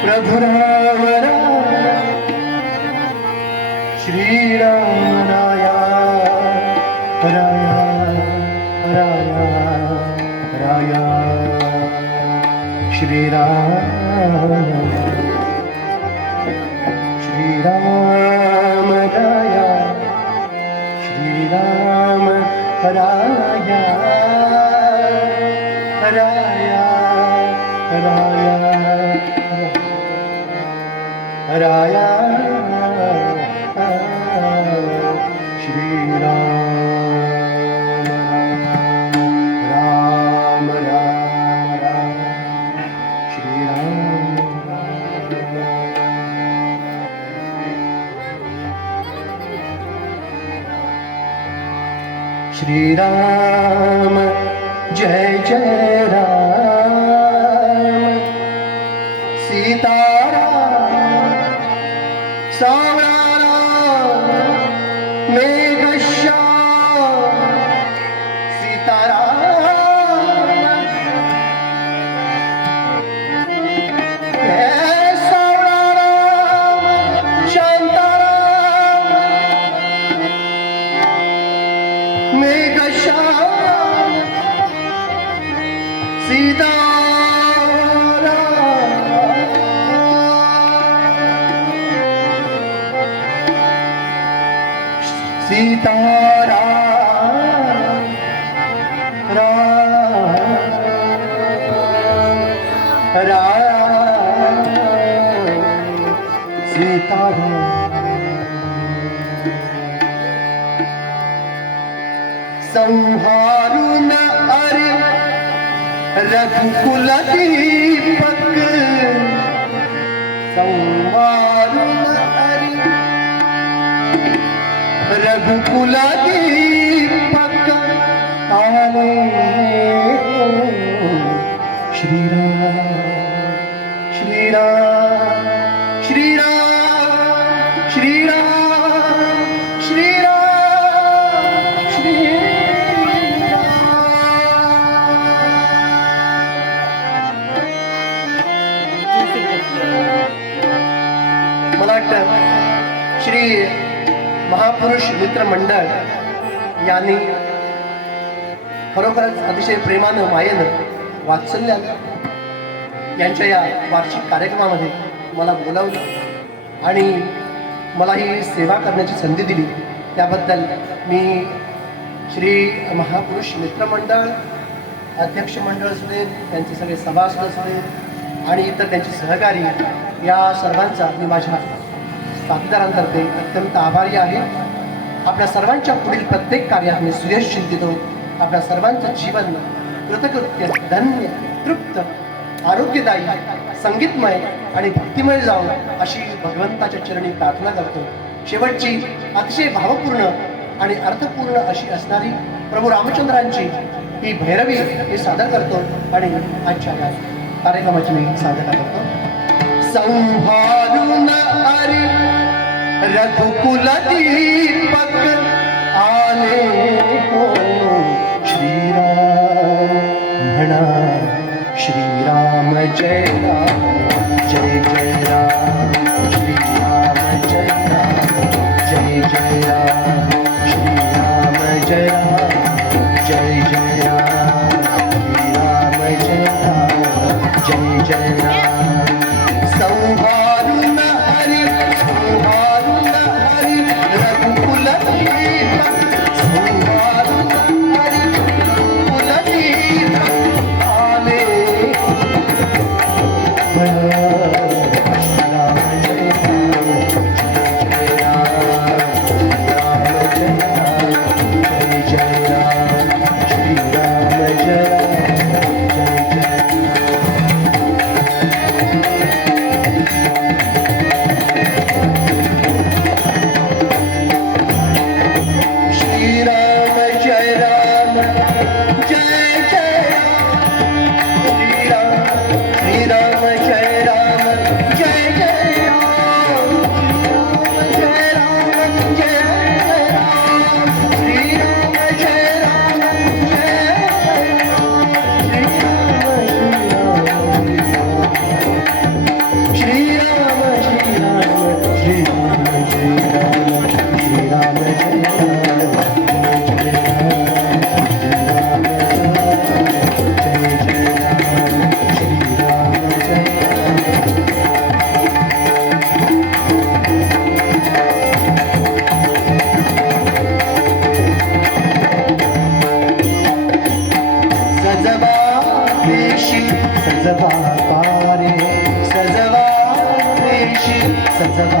प्रभु राम श्रीराम राया राया राया। राया श्रीराम। श्रीराम राया श्रीराम राया श्रीराम जय जय राम सीतारा। र। सीतारा। न अर रखी रघुकुल दीपक आले. श्रीराम श्रीराम श्रीराम श्रीराम. महापुरुष मित्र मंडळ यांनी खरोखरच अतिशय प्रेमानं मायेनं वात्सल्यानं यांच्या या वार्षिक कार्यक्रमामध्ये मला बोलावलं आणि मला ही सेवा करण्याची संधी दिली. त्याबद्दल मी श्री महापुरुष मित्रमंडळ अध्यक्ष मंडळ असू देत त्यांचे सगळे सभासद असू दे आणि इतर त्यांचे सहकारी या सर्वांचा मी माझ्या साथीदारांतर्फे अत्यंत आभारी आहे. आपल्या सर्वांच्या पुढील प्रत्येक कार्यात मी सुयश चिंतितो आपल्या सर्वांचं जीवन कृतकृत्य धन्य तृप्त आरोग्यदायी संगीतमय आणि भक्तिमय जावं अशी भगवंताच्या चरणी प्रार्थना करतो. शेवटची अतिशय भावपूर्ण आणि अर्थपूर्ण अशी असणारी प्रभू रामचंद्रांची ही भैरवी हे सादर करतो आणि आजच्या कार्यक्रमाची मी सादर करतो. संभारून अरे रघुकुल दीपक आले हो। श्रीराम म्हणा श्रीराम जय राम जय जय राम श्रीराम जय राम जय जय राम श्रीराम जय राम जय जय सजवा पारे सजवा देशी सजवा